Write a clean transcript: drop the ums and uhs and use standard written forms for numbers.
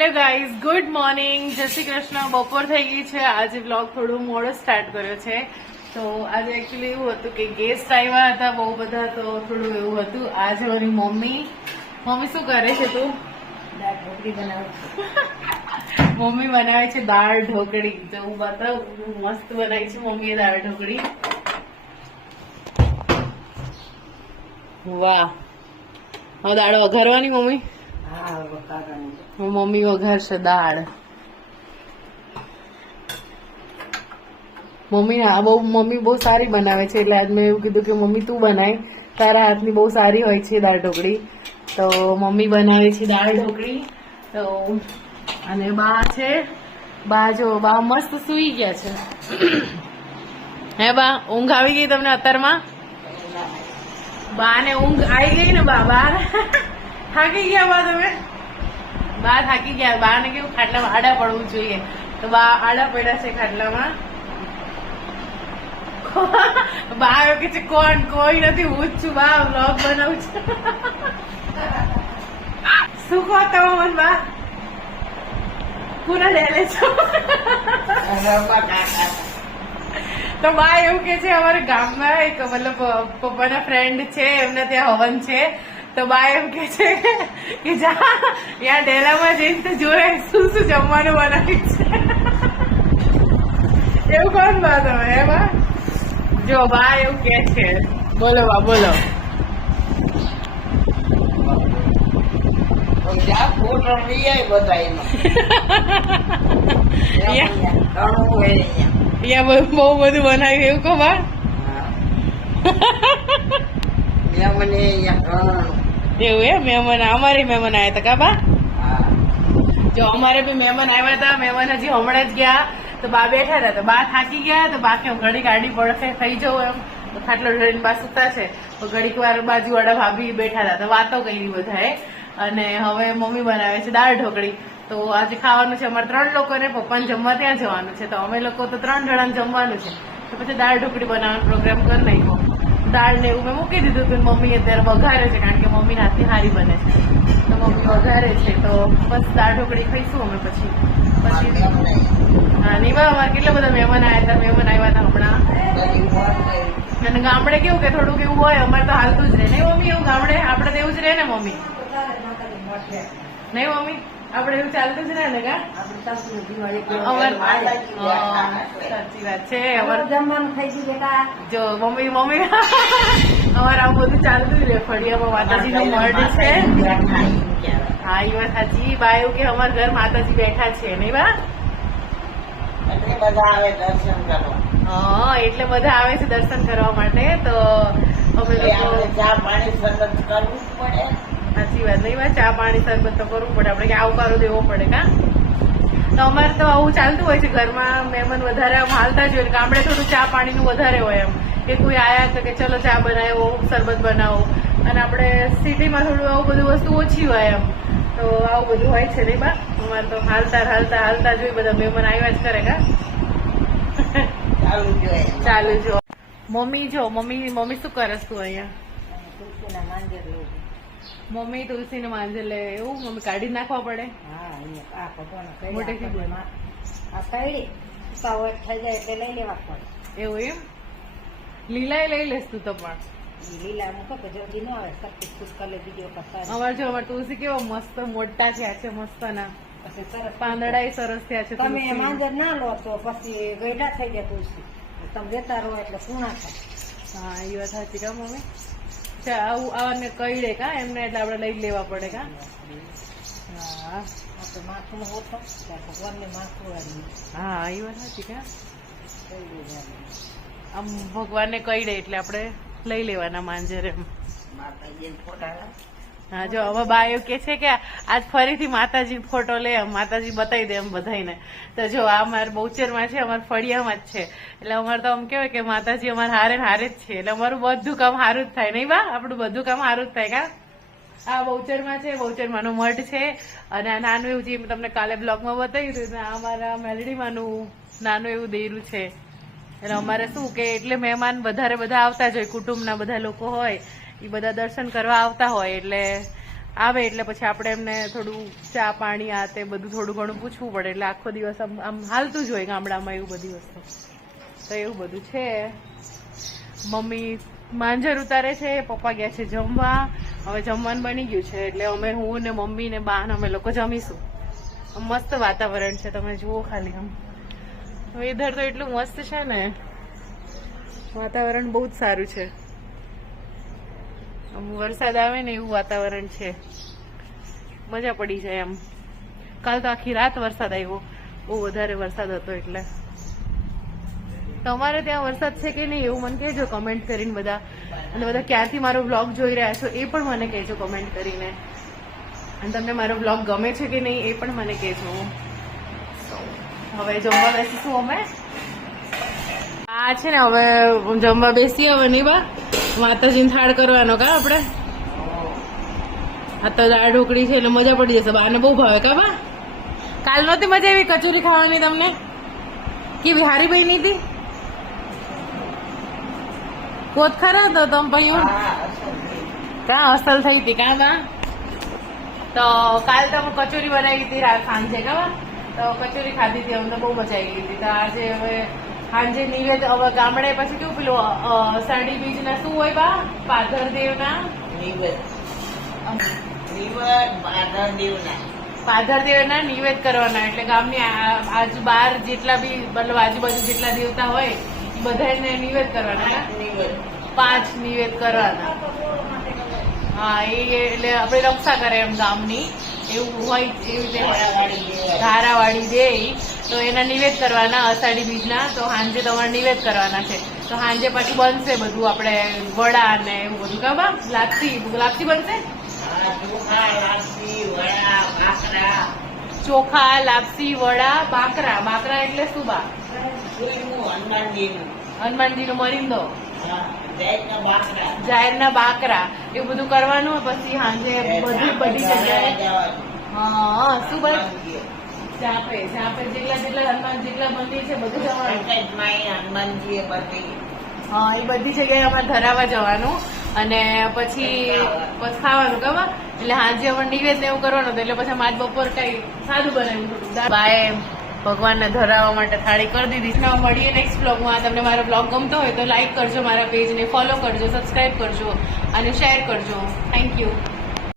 Hello guys, good morning, જય શ્રી કૃષ્ણ. બપોર થઈ ગઈ છે. આજે વ્લોગ થોડો મોડો સ્ટાર્ટ કર્યો છે. તો આજે એકચ્યુઅલી એવું હતું કે ગેસ્ટ આવ્યા હતા બહુ બધા, તો થોડું એવું હતું. આજે મારી મમ્મી શું કરે છે? તું દાળ ઢોકળી બનાવું મમ્મી બનાવે છે દાળ ઢોકળી. તો હું બતાવું, મસ્ત બનાવી છે મમ્મીએ દાળ ઢોકળી. વાહ! હવે દાળ વઘારવાની મમ્મી? હા વઘારવાની. મમ્મી વઘારશે દાળ. મમ્મી બહુ સારી બનાવે છે, એટલે આજ મેં એવું કીધું કે મમ્મી તું બનાય, તારા હાથની બહુ સારી હોય છે દાળ ઢોકળી. તો મમ્મી બનાવે છે દાળ ઢોકળી. તો અને બા છે, બા મસ્ત સૂઈ ગયા છે. હે બા, ઊંઘ આવી ગઈ તમને અત્યારમાં? બા ને ઊંઘ આવી ગઈ ને? બા થાકી ગયા? બા તમે બા થાકી ગયા. બા ને કેવું ખાટલામાં આડા પડવું જોઈએ, તો બા આડા પડ્યા છે ખાટલામાં. બા એવું કે છે કોણ? કોઈ નથી, હું જ છું. બા વ્લોગ બનાવું છું. શું કહો તમે મને? બા પૂરા લે છો. તો બા એવું કે છે અમારા ગામમાં એક મતલબ પપ્પાના ફ્રેન્ડ છે, એમને ત્યાં હવન છે. તો બા એમ કે છે કે જા ત્યાં ડેલામાં જઈને તો જોયે શું શું જમવાનું બનાવી છે. એવું કોણ બા તમે? હે બા? જો બા એવું કે છે. બોલો બા, બોલો. બહુ બધું બનાવ્યું એવું કહો બા. એવું એમ? મહેમાન અમારે મહેમાન આવ્યા હતા કા બા? જો અમારે બી મહેમાન આવ્યા હતા. મહેમાન હજી હમણાં જ ગયા. તો બા બેઠા હતા, તો બા થાકી ગયા. તો બા કેમ ઘડી ગાડી પડશે થઈ જવું એમ, તો ખાટલો ઢળીને બા સુતા છે. તો ઘડીક વાર બાજુવાળા ભાભી બેઠા હતા, તો વાતો કરી બધાએ. અને હવે મમ્મી બનાવે છે દાળ ઢોકળી. તો આજે ખાવાનું છે અમારે 3 લોકોને. પપ્પાને જમવા ત્યાં જવાનું છે, તો અમે લોકો તો 3 જણાને જમવાનું છે. તો પછી દાળ ઢોકળી બનાવવાનો પ્રોગ્રામ કરી નાખ્યો. દાળ ને એવું મેં મૂકી દીધું હતું. મમ્મી અત્યારે વઘારે છે, કારણ કે મમ્મીના હાથની હારી બને છે. તો મમ્મી વઘારે છે. તો બસ દાળ ઢોકળી ખાઈશું અમે. પછી હા નહીં બા, અમારે કેટલા બધા મહેમાન આવ્યા હતા. મહેમાન આવ્યા હતા હમણાં. અને ગામડે કેવું કે થોડુંક એવું હોય, અમારે તો હાલતું જ રહે નહીં મમ્મી? એવું ગામડે આપણે તો એવું જ રહે ને મમ્મી? નહીં મમ્મી? આપડે એવું ચાલતું જ રહે ને? કા સાચી વાત છે. જમવાનું થઈ ગયું બેટા. જો મમ્મી અમારે આવું બધું ચાલતું જ રહે. ફળિયામાં માતાજી નું મઢ છે. હા એ વાત સાચી. બા એવું કે અમારા ઘર માતાજી બેઠા છે નહીં બા? હા, એટલે બધા આવે છે દર્શન કરવા માટે. તો અમે લોકો ચા પાણી સરબત કરવું પડે. સાચી વાત નહીં બા? ચા પાણી સરબત તો કરવું પડે. આપણે કે આવકારો દેવો પડે કા? તો અમારે તો આવું ચાલતું હોય છે ઘરમાં. મહેમાન વધારે આમ હાલતા જ હોય. ગામડે થોડું ચા પાણીનું વધારે હોય એમ, કે કોઈ આયા તો કે ચલો ચા બનાવો, સરબત બનાવો. અને આપણે સિટીમાં થોડું આવું બધું વસ્તુ ઓછી હોય એમ. તો આવું બધું હોય છે નહીં બા? અમારે તો હાલતા જોઈ બધા મહેમાન આવ્યા જ કરે કા? ચાલુ જો મમ્મી શું કરસ તું અહીંયા? મમ્મી તુલસી ને માંજર લે. એવું મમ્મી કાઢી નાખવા પડે? મોટેથી થઈ જાય એટલે લઈ લેવા પડે. એવું એમ? લીલા લઈ લેસ તું તો? પણ લીલા મૂકો તો જલ્દી ન આવે. અમારે તુલસી કેવા મસ્ત મોટા થયા છે, મસ્ત ના પાંદડા સરસ થયા છે. તમે માંજર ના લો તો પછી ગયડા થઈ જાય તુલસી. તમે લેતા રહો એટલે પૂર્ણા થાય. હા એ વાત સાચી કા મમ્મી? આવાને કઈ કા એમને, એટલે આપડે લઈ લેવા પડે કા? હા માથું હોતો ભગવાન ને માથું હા એ વાત સાચી કા? આમ ભગવાન ને કઈ એટલે આપડે લઈ લેવાના માંજર એમ. હા જો હવે બા એવું કે છે કે આજ ફરીથી માતાજી ફોટો લે, માતાજી બતાવી દે એમ બધાને. તો જો આ અમારે બહુચરમાં છે, અમારા ફળિયામાં જ છે. એટલે અમારે તો આમ કેવાય કે માતાજી અમારે હારે ને હારે જ છે. એટલે અમારું બધું કામ સારું જ થાય નહીં બા? આપણું બધું કામ સારું જ થાય કા? આ બહુચરમાં છે, બહુચરમાંનું મઠ છે. અને આ નાનું એવું જે તમને કાલે બ્લોગમાં બતાવ્યું હતું, આ અમારા મેલડીમાંનું નાનું એવું દેરું છે. એટલે અમારે શું કે એટલે મહેમાન વધારે બધા આવતા જ હોય, કુટુંબના બધા લોકો હોય એ બધા દર્શન કરવા આવતા હોય. એટલે આવે એટલે પછી આપણે એમને થોડું ચા પાણી આ તે બધું થોડું ઘણું પૂછવું પડે, એટલે આખો દિવસ આમ હાલતું જ હોય ગામડામાં એવું બધી વસ્તુ. તો એવું બધું છે. મમ્મી માંજર ઉતારે છે, પપ્પા ગયા છે જમવા. હવે જમવાનું બની ગયું છે એટલે અમે હું ને મમ્મી ને બા ને અમે લોકો જમીશું. મસ્ત વાતાવરણ છે, તમે જુઓ ખાલી. આમ વેધર તો એટલું મસ્ત છે ને, વાતાવરણ બહુ જ સારું છે. આમ વરસાદ આવે ને એવું વાતાવરણ છે, મજા પડી જાય આમ. કાલ તો આખી રાત વરસાદ આવ્યો, બહુ વધારે વરસાદ હતો. એટલે તમારે ત્યાં વરસાદ છે કે નહીં એવું મને કહેજો કમેન્ટ કરીને બધા. અને બધા ક્યાંથી મારો વ્લોગ જોઈ રહ્યા છો એ પણ મને કહેજો કમેન્ટ કરીને. અને તમને મારો વ્લોગ ગમે છે કે નહીં એ પણ મને કહેજો. હવે જમવા બેસીશું અમે. આ છે ને હવે જમવા બેસીએ હવે. નહીં બા, માતાજીને થાળ કરવાનો કા આપણે. આ તો દાળ ઢોકળી છે એટલે મજા પડી જશે. બાને બહુ ભાવે કા બા. કાલ નહોતી મજા એવી કચોરી ખાવાની તમને? કેવી હારી બની હતી? કોત ખરા તો તમ ભાઈ કા અસલ થઈ હતી કા બા. તો કાલ તો કચોરી બનાવી હતી સાંજે કા બા. તો કચોરી ખાધી હતી, અમને બહુ મજા આવી હતી. તો આજે હવે સાંજે નિવેદ. હવે ગામડે પછી કેવું પેલું અષાઢી બીજ ના શું હોય બા? પાધરદેવ ના પાધરદેવ ના નિવેદ કરવાના. એટલે ગામની આજુ બાર જેટલા બી મતલબ આજુબાજુ જેટલા દેવતા હોય એ બધાને નિવેદ કરવાના. 5 નિવેદ કરવાના. હા, એ એટલે આપણે રક્ષા કરે એમ ગામની એવું હોય. એવી રીતે ધારાવાળી દે તો એના નિવેદ કરવાના અષાઢી બીજના. તો સાંજે તમારે નિવેદ કરવાના છે. તો સાંજે પછી બનશે બધું આપણે વડા ને એવું બધું કા બા. લાપસી બનશે. ચોખા, લાપસી, વડા, બાકરા. બાકરા એટલે શું બા? હનુમાનજી નો મરિંદો, જાહેરના બાકરા, એવું બધું કરવાનું. પછી સાંજે બધી જગ્યાએ હા શું બસ જાપે જેટલા હનુમાન જેટલા મંદિર છે બધું જવાનું. હા, એ બધી જગ્યાએ અમારે ધરાવવા જવાનું. અને પછી ખાવાનું કાવા. એટલે સાંજે અમારે નિવેદ ને એવું કરવાનું હતું. એટલે પછી આજ બપોર કઈ સાદું બનાવ્યું થોડું. બાએ ભગવાનને ધરાવવા માટે થાળી કરી દીધી. મળીએ નેક્સ્ટ બ્લોગમાં. તમને મારો બ્લોગ ગમતો હોય તો લાઈક કરજો, મારા પેજને ફોલો કરજો, સબસ્ક્રાઈબ કરજો અને શેર કરજો. Thank you.